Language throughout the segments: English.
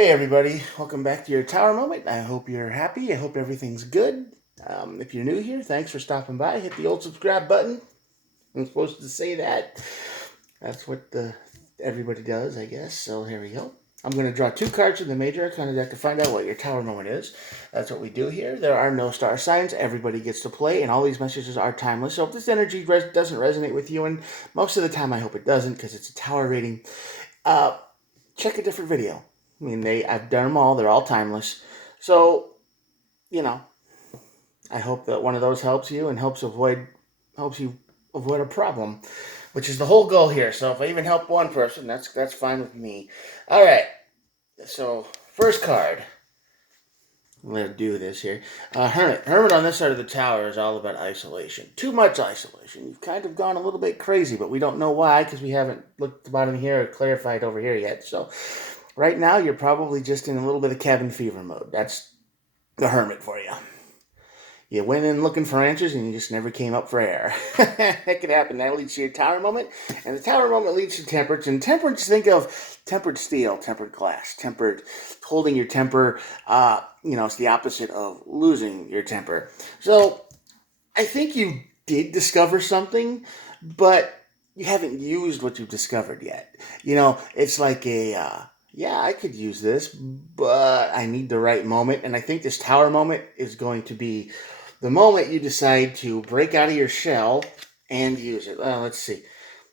Hey everybody, welcome back to your tower moment. I hope you're happy. I hope everything's good. If you're new here, thanks for stopping by. Hit the old subscribe button. I'm supposed to say that. That's what everybody does, I guess. So here we go. I'm going to draw two cards from the major arcana deck to find out what your tower moment is. That's what we do here. There are no star signs. Everybody gets to play, and all these messages are timeless. So if this energy doesn't resonate with you, and most of the time I hope it doesn't because it's a tower reading, uh, check a different video. I mean, I've done them all. They're all timeless. So, you know, I hope that one of those helps you and helps you avoid a problem, which is the whole goal here. So if I even help one person, that's fine with me. All right. So first card. I'm gonna do this here. Hermit. Hermit on this side of the tower is all about isolation. Too much isolation. You've kind of gone a little bit crazy, but we don't know why because we haven't looked at the bottom here or clarified over here yet. So right now, you're probably just in a little bit of cabin fever mode. That's the hermit for you. You went in looking for answers and you just never came up for air. That could happen. That leads to your tower moment. And the tower moment leads to temperance. And temperance, think of tempered steel, tempered glass, tempered, holding your temper. It's the opposite of losing your temper. So I think you did discover something, but you haven't used what you've discovered yet. It's like yeah, I could use this, but I need the right moment. And I think this tower moment is going to be the moment you decide to break out of your shell and use it. Well, let's see.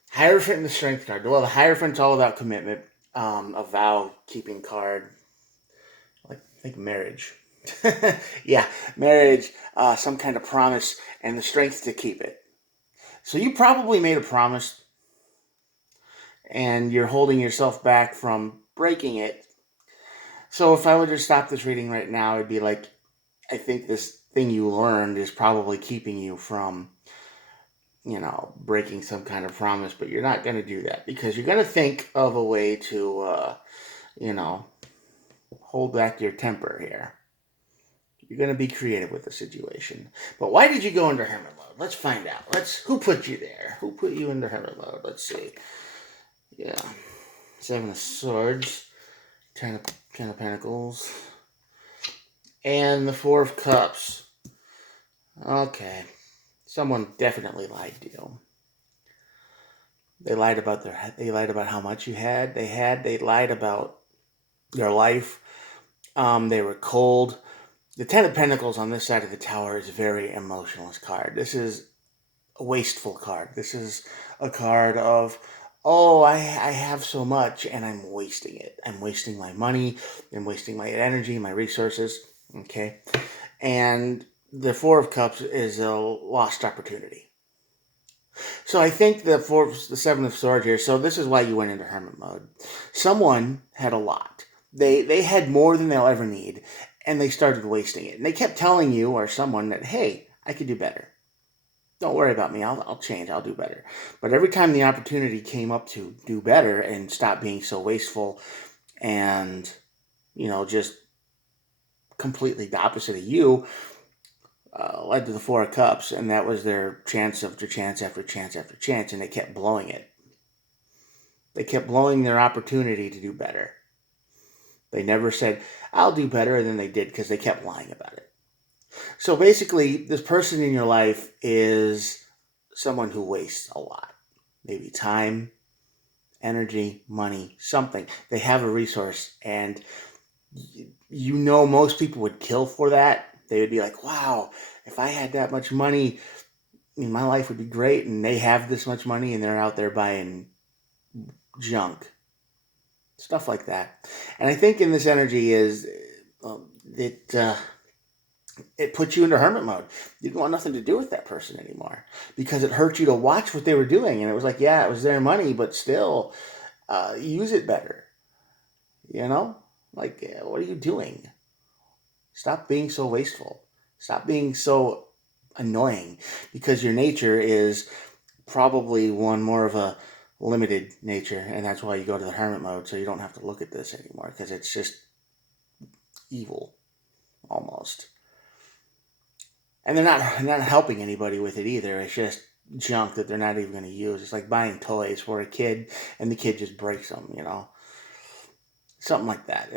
Hierophant and the Strength card. Well, the Hierophant's all about commitment, a vow-keeping card. I think marriage. Yeah, marriage, some kind of promise, and the strength to keep it. So you probably made a promise, and you're holding yourself back from breaking it. So if I were to stop this reading right now, it'd be like, I think this thing you learned is probably keeping you from, breaking some kind of promise, but you're not going to do that because you're going to think of a way to, hold back your temper here. You're going to be creative with the situation. But why did you go into hermit mode? Let's find out. Who put you there? Who put you into hermit mode? Let's see. Yeah. Seven of Swords. Ten of Pentacles. And the Four of Cups. Okay. Someone definitely lied to you. They lied about how much you had. They lied about your life. They were cold. The Ten of Pentacles on this side of the tower is a very emotionalist card. This is a wasteful card. This is a card of, oh, I have so much and I'm wasting it. I'm wasting my money. I'm wasting my energy, my resources. Okay. And the Four of Cups is a lost opportunity. So I think the Seven of Swords here, so this is why you went into hermit mode. Someone had a lot. They had more than they'll ever need, and they started wasting it. And they kept telling you or someone that, hey, I could do better. Don't worry about me. I'll change. I'll do better. But every time the opportunity came up to do better and stop being so wasteful and, just completely the opposite of you, led to the Four of Cups, and that was their chance after chance after chance after chance, and they kept blowing it. They kept blowing their opportunity to do better. They never said, I'll do better, and then they did because they kept lying about it. So basically, this person in your life is someone who wastes a lot. Maybe time, energy, money, something. They have a resource, and most people would kill for that. They would be like, wow, if I had that much money, my life would be great. And they have this much money and they're out there buying junk. Stuff like that. And I think in this energy is it puts you into hermit mode. You didn't want nothing to do with that person anymore because it hurt you to watch what they were doing. And it was like, yeah, it was their money, but still use it better. Like, what are you doing? Stop being so wasteful. Stop being so annoying because your nature is probably one more of a limited nature, and that's why you go to the hermit mode so you don't have to look at this anymore because it's just evil almost. And they're not helping anybody with it either. It's just junk that they're not even going to use. It's like buying toys for a kid and the kid just breaks them, Something like that.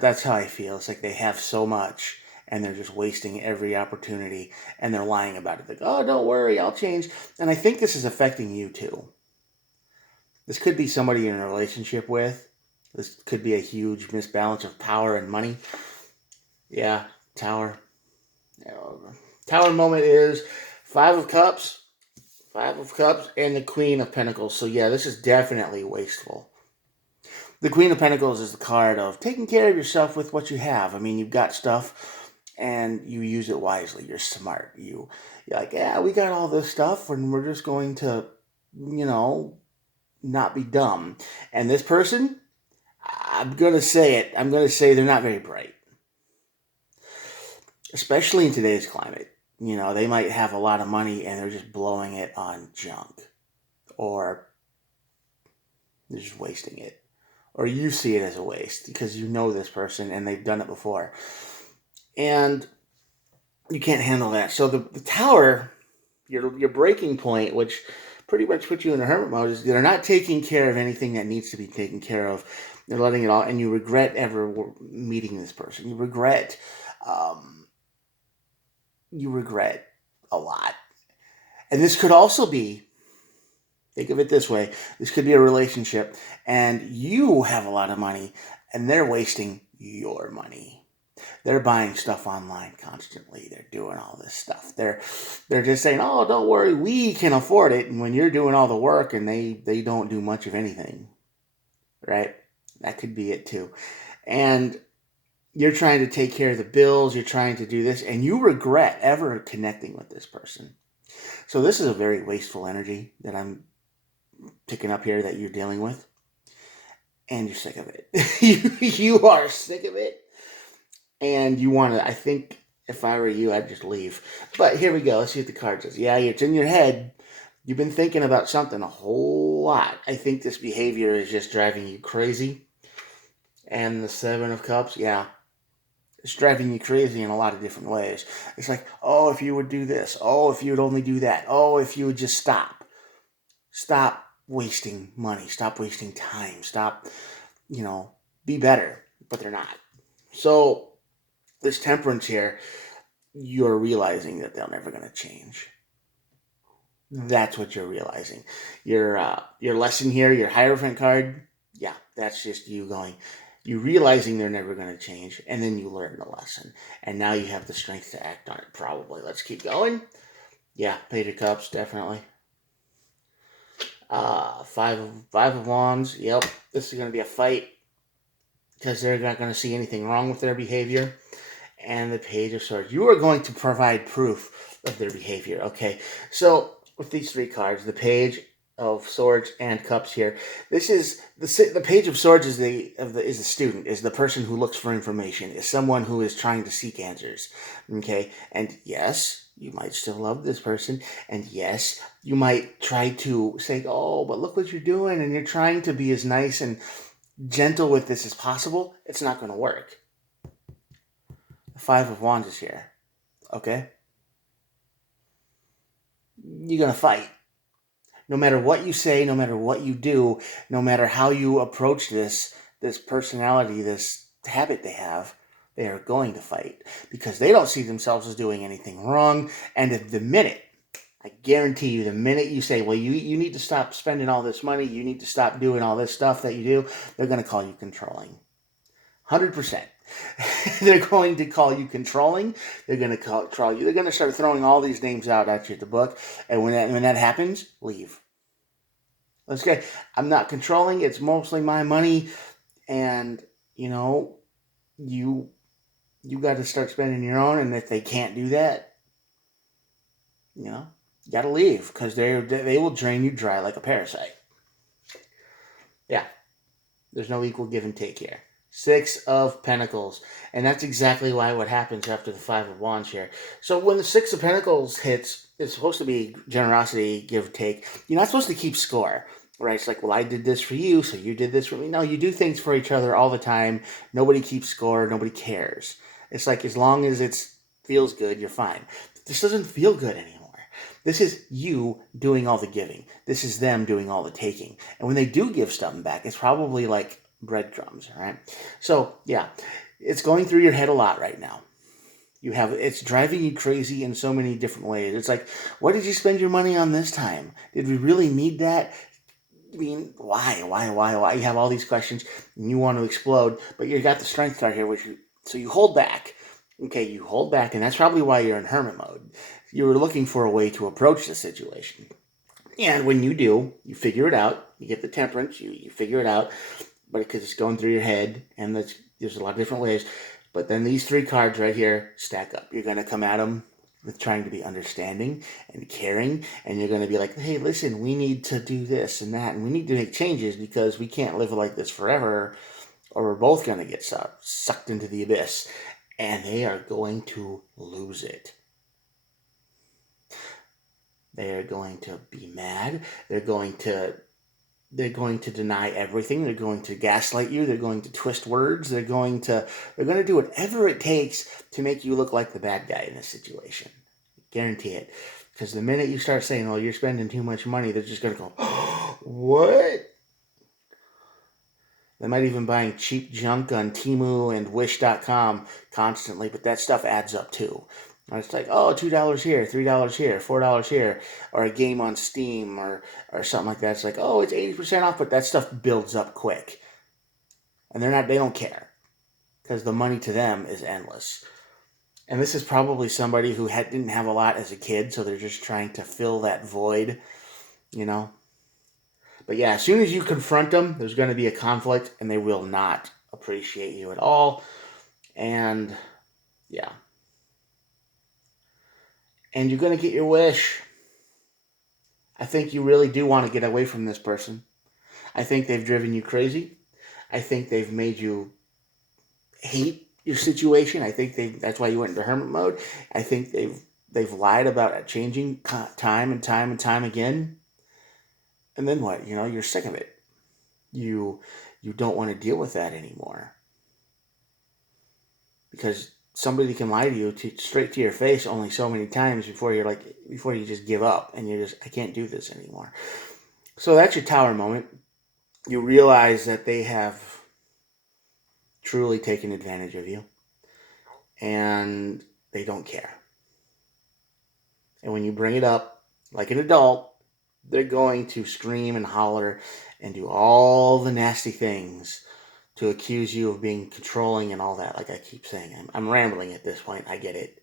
That's how I feel. It's like they have so much and they're just wasting every opportunity and they're lying about it. Like, oh, don't worry, I'll change. And I think this is affecting you too. This could be somebody you're in a relationship with. This could be a huge misbalance of power and money. Yeah, Tower. Tower moment is Five of Cups, Five of Cups, and the Queen of Pentacles. So yeah, this is definitely wasteful. The Queen of Pentacles is the card of taking care of yourself with what you have. I mean, you've got stuff and you use it wisely. You're smart. You're like, yeah, we got all this stuff and we're just going to, not be dumb. And this person, I'm going to say it. I'm going to say they're not very bright, especially in today's climate. They might have a lot of money and they're just blowing it on junk, or they're just wasting it, or you see it as a waste because you know this person and they've done it before. And you can't handle that. So the Tower, your breaking point, which pretty much puts you in a hermit mode, is they're not taking care of anything that needs to be taken care of. They're letting it all, and you regret ever meeting this person. You regret a lot. And this could also be, think of it this way, this could be a relationship, and you have a lot of money, and they're wasting your money. They're buying stuff online constantly. They're doing all this stuff. They're just saying, oh, don't worry, we can afford it. And when you're doing all the work and they don't do much of anything, right? That could be it too. And you're trying to take care of the bills. You're trying to do this. And you regret ever connecting with this person. So this is a very wasteful energy that I'm picking up here that you're dealing with. And you're sick of it. you are sick of it. And you want to, I think if I were you, I'd just leave. But here we go. Let's see what the card says. Yeah, it's in your head. You've been thinking about something a whole lot. I think this behavior is just driving you crazy. And the Seven of Cups, yeah, it's driving you crazy in a lot of different ways. It's like, oh, if you would do this. Oh, if you would only do that. Oh, if you would just stop. Stop wasting money. Stop wasting time. Stop, be better. But they're not. So this Temperance here, you're realizing that they're never going to change. That's what you're realizing. Your lesson here, your Hierophant card, yeah, that's just you realizing they're never going to change, and then you learn the lesson. And now you have the strength to act on it, probably. Let's keep going. Yeah, Page of Cups, definitely. Five of Wands, yep. This is going to be a fight because they're not going to see anything wrong with their behavior. And the Page of Swords. You are going to provide proof of their behavior. Okay, so with these three cards, the Page of Swords and Cups here, this is the Page of Swords is the student, is the person who looks for information, is someone who is trying to seek answers. Okay, and yes, you might still love this person, and yes, you might try to say, oh, but look what you're doing, and you're trying to be as nice and gentle with this as possible. It's not going to work. The Five of Wands is here. Okay? You're going to fight. No matter what you say, no matter what you do, no matter how you approach this personality, this habit they have, they are going to fight. Because they don't see themselves as doing anything wrong. And I guarantee you, the minute you say, well, you need to stop spending all this money, you need to stop doing all this stuff that you do, they're going to call you controlling. 100%. They're going to call you controlling. They're going to control you. They're going to start throwing all these names out at you at the book. And when that happens, leave. Okay, I'm not controlling. It's mostly my money. And, you got to start spending your own. And if they can't do that, you got to leave. Because they will drain you dry like a parasite. Yeah. There's no equal give and take here. Six of Pentacles. And that's exactly what happens after the Five of Wands here. So when the Six of Pentacles hits, it's supposed to be generosity, give, take. You're not supposed to keep score, right? It's like, well, I did this for you, so you did this for me. No, you do things for each other all the time. Nobody keeps score. Nobody cares. It's like, as long as it feels good, you're fine. This doesn't feel good anymore. This is you doing all the giving. This is them doing all the taking. And when they do give something back, it's probably like breadcrumbs, all right? So, yeah, it's going through your head a lot right now. It's driving you crazy in so many different ways. It's like, what did you spend your money on this time? Did we really need that? I mean, why? You have all these questions and you want to explode, but you got the strength card here, so you hold back. Okay, you hold back, and that's probably why you're in hermit mode. You were looking for a way to approach the situation. And when you do, you figure it out. You get the temperance, you figure it out, but because it's going through your head, and there's a lot of different ways. But then these three cards right here stack up. You're going to come at them with trying to be understanding and caring, and you're going to be like, hey, listen, we need to do this and that, and we need to make changes because we can't live like this forever, or we're both going to get sucked into the abyss, and they are going to lose it. They are going to be mad. They're going to deny everything. They're going to gaslight you. They're going to twist words. They're going to do whatever it takes to make you look like the bad guy in this situation. Guarantee it. Because the minute you start saying, "Oh, you're spending too much money," they're just going to go, oh, "What?" They might even buying cheap junk on Temu and Wish.com constantly, but that stuff adds up too. It's like, oh, $2 here, $3 here, $4 here, or a game on Steam or something like that. It's like, oh, it's 80% off, but that stuff builds up quick. And they don't care because the money to them is endless. And this is probably somebody who didn't have a lot as a kid, so they're just trying to fill that void, you know? But yeah, as soon as you confront them, there's going to be a conflict, and they will not appreciate you at all. And yeah. And you're going to get your wish. I think you really do want to get away from this person. I think they've driven you crazy. I think they've made you hate your situation. I think that's why you went into hermit mode. I think they've lied about changing time and time and time again. And then what? You're sick of it. You don't want to deal with that anymore. Because somebody can lie to you straight to your face only so many times before you just give up and I can't do this anymore. So that's your tower moment. You realize that they have truly taken advantage of you and they don't care. And when you bring it up like an adult, they're going to scream and holler and do all the nasty things to accuse you of being controlling and all that. Like I keep saying, I'm rambling at this point. I get it.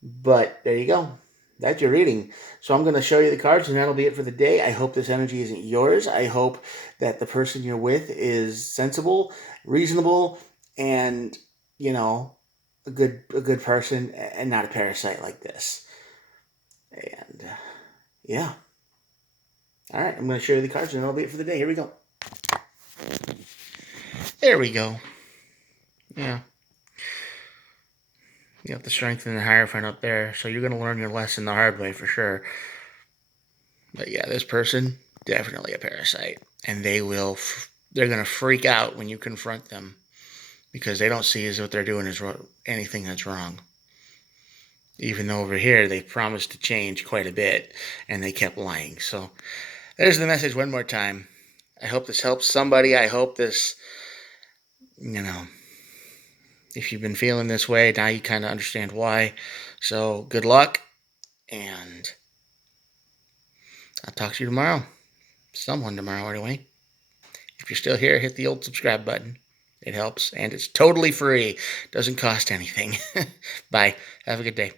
But there you go. That's your reading. So I'm going to show you the cards, and that'll be it for the day. I hope this energy isn't yours. I hope that the person you're with is sensible, reasonable, and, a good person and not a parasite like this. And, yeah. All right, I'm going to show you the cards, and that'll be it for the day. Here we go. There we go. Yeah. You have the strength and the Hierophant up there, so you're going to learn your lesson the hard way for sure. But yeah, this person, definitely a parasite. And they're going to freak out when you confront them because they don't see as what they're doing is anything that's wrong. Even though over here they promised to change quite a bit and they kept lying. So there's the message one more time. I hope this helps somebody. I hope this, if you've been feeling this way, now you kind of understand why. So good luck, and I'll talk to you tomorrow. Someone tomorrow, anyway. If you're still here, hit the old subscribe button. It helps, and it's totally free. Doesn't cost anything. Bye. Have a good day.